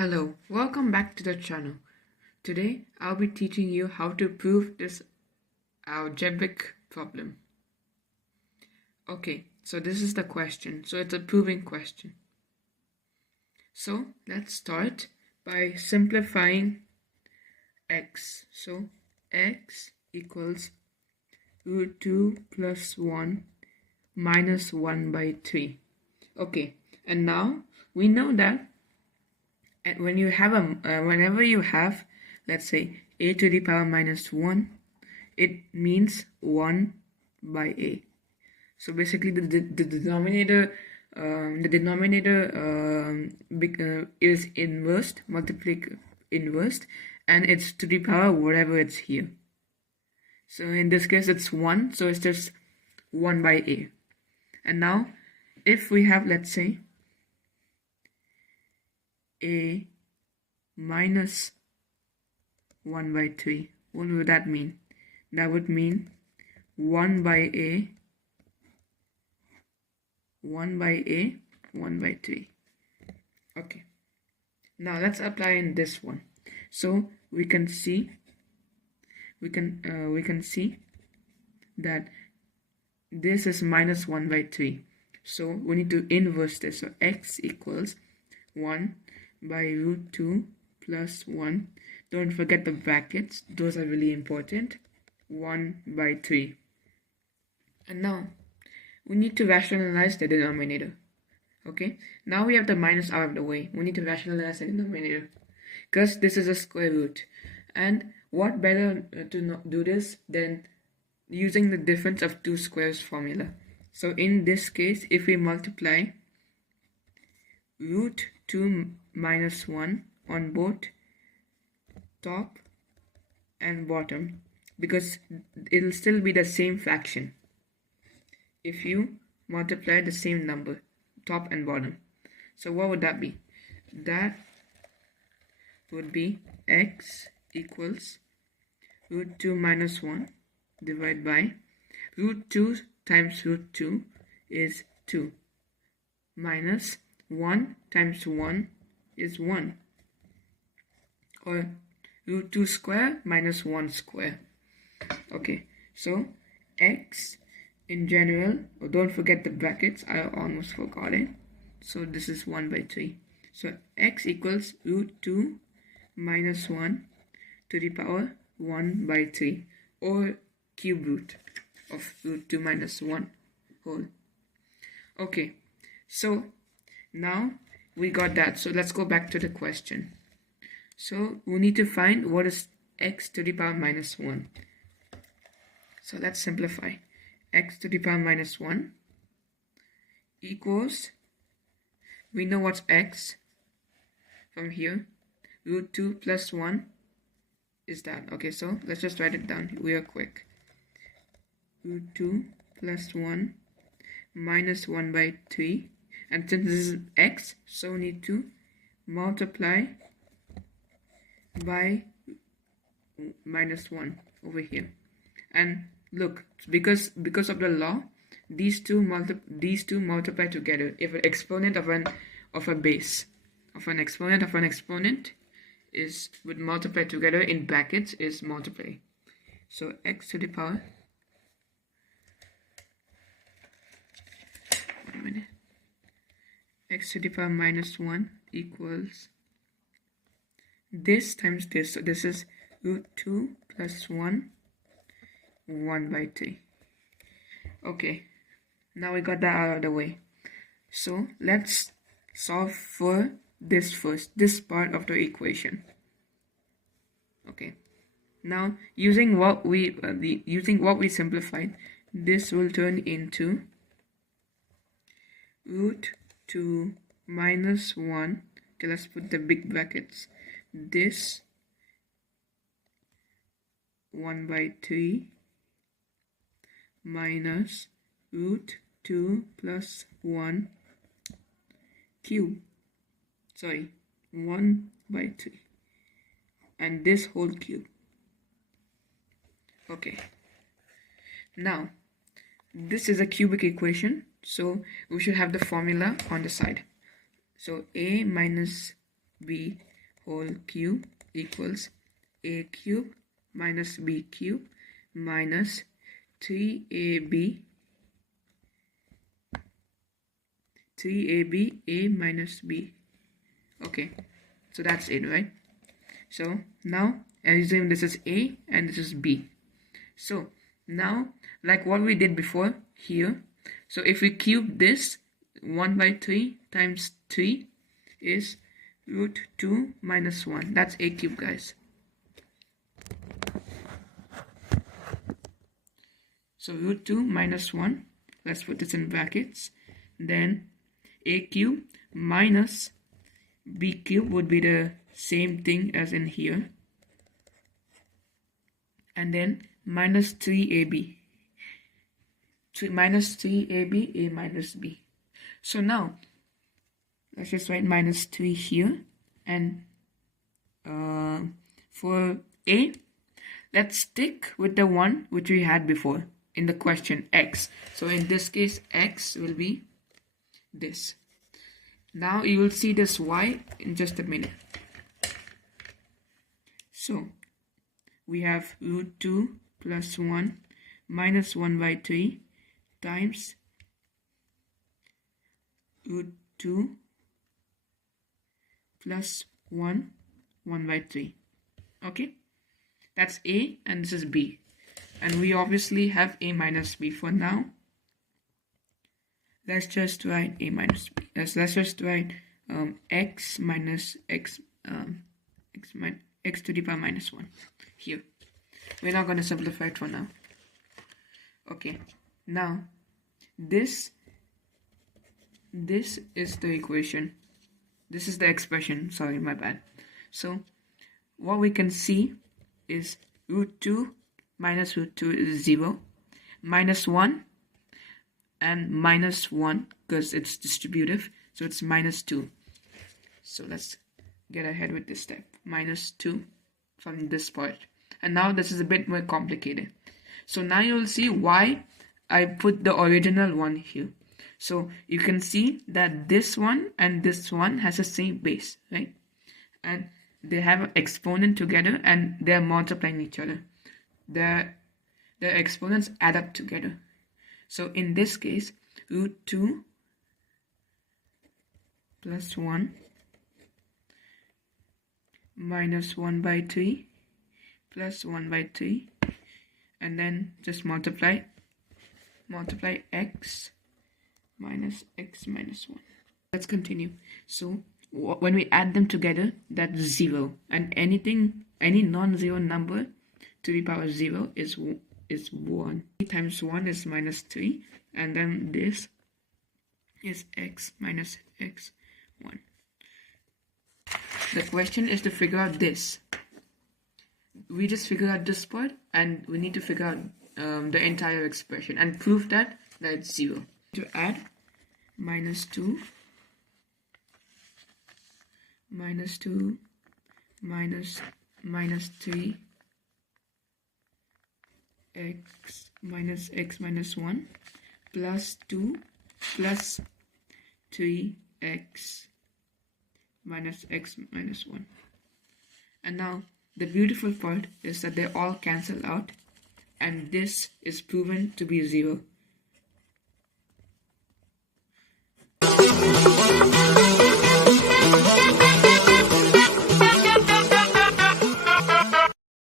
Hello, welcome back to the channel. Today I'll be teaching you how to prove this algebraic problem. Okay, so this is the question. So it's a proving question. So let's start by simplifying x. So x equals root 2 plus 1 minus 1 by 3. Okay, and now we know that when you have whenever you have, let's say, a to the power minus 1, it means 1 by a. So basically the denominator is inversed, inversed, and it's to the power whatever it's here. So in this case it's 1, so it's just 1 by a. And now if we have, let's say, a minus 1 by 3, what would that mean? That would mean 1 by a, 1 by a, 1 by 3. Okay, now let's apply in this one. So we can see that this is minus 1 by 3. So we need to inverse this. So x equals 1 by root 2 plus 1. Don't forget the brackets, those are really important. 1 by 3. And now we need to rationalize the denominator. Okay, now we have the minus out of the way. We need to rationalize the denominator because this is a square root. And what better to do this than using the difference of two squares formula. So in this case, if we multiply root 2 minus 1 on both top and bottom, because it'll still be the same fraction if you multiply the same number, top and bottom. So what would that be? That would be x equals root 2 minus 1 divided by root 2 times root 2 is 2 minus 1 times 1 is 1, or root 2 square minus 1 square. Okay, so x in general, don't forget the brackets, I almost forgot it. So this is 1 by 3. So x equals root 2 minus 1 to the power 1 by 3, or cube root of root 2 minus 1 whole. Okay, so now we got that. So let's go back to the question. So we need to find what is x to the power minus 1. So let's simplify. X to the power minus 1 equals, we know what's x from here, root 2 plus 1 is that. Okay, so let's just write it down real quick. Root 2 plus 1 minus 1 by 3, and since this is x, so we need to multiply by minus 1 over here. And look, because of the law, these two multiply together. If an exponent of an exponent would multiply together in brackets is multiply. So x to the power, x to the power minus 1 equals this times this. So this is root 2 plus 1 by 3. Okay, now we got that out of the way. So let's solve for this first, this part of the equation. Okay, now using what we simplified, this will turn into root 2 minus 1. Okay, let's put the big brackets. This 1 by 3 minus root 2 plus 1 cube. 1 by 3. And this whole cube. Okay. Now, this is a cubic equation, so we should have the formula on the side. So a minus b whole cube equals a cube minus b cube minus 3ab a minus b. Okay, so that's it, right? So now assume this is a and this is b. So now, like what we did before here, so if we cube this, 1 by 3 times 3 is root 2 minus 1. That's a cube, guys. So root 2 minus 1, let's put this in brackets, then a cube minus b cube would be the same thing as in here, and then minus 3ab, minus 3ab a minus b. So now let's just write minus 3 here, and for a, let's stick with the one which we had before in the question, x. So in this case x will be this. Now you will see this y in just a minute. So we have root 2 plus 1 minus 1 by 3 times root 2 plus 1 by 3. Okay, that's a and this is b, and we obviously have a minus b. For now, let's just write a minus b. Let's just write x minus x x to the power minus 1 here. We're not going to simplify it for now. Okay, now this is the equation. This is the expression, sorry, my bad. So what we can see is root 2 minus root 2 is 0, minus 1 and minus 1 because it's distributive, so it's minus 2. So let's get ahead with this step, minus 2 from this part. And now this is a bit more complicated. So now you'll see why I put the original one here. So you can see that this one and this one has the same base, right? And they have an exponent together and they're multiplying each other. Their exponents add up together. So in this case, root 2 plus 1 minus 1 by 3 plus 1 by 3, and then just multiply x minus x minus 1. Let's continue. So when we add them together, that's 0, and any non-zero number to the power 0 is 1. 3 times 1 is minus 3, and then this is x minus x 1. The question is to figure out this. We just figure out this part, and we need to figure out the entire expression and prove that it's 0. To add minus 2 minus 3 x minus x minus 1 plus 2 plus 3x minus x minus 1. And now the beautiful part is that they all cancel out, and this is proven to be 0.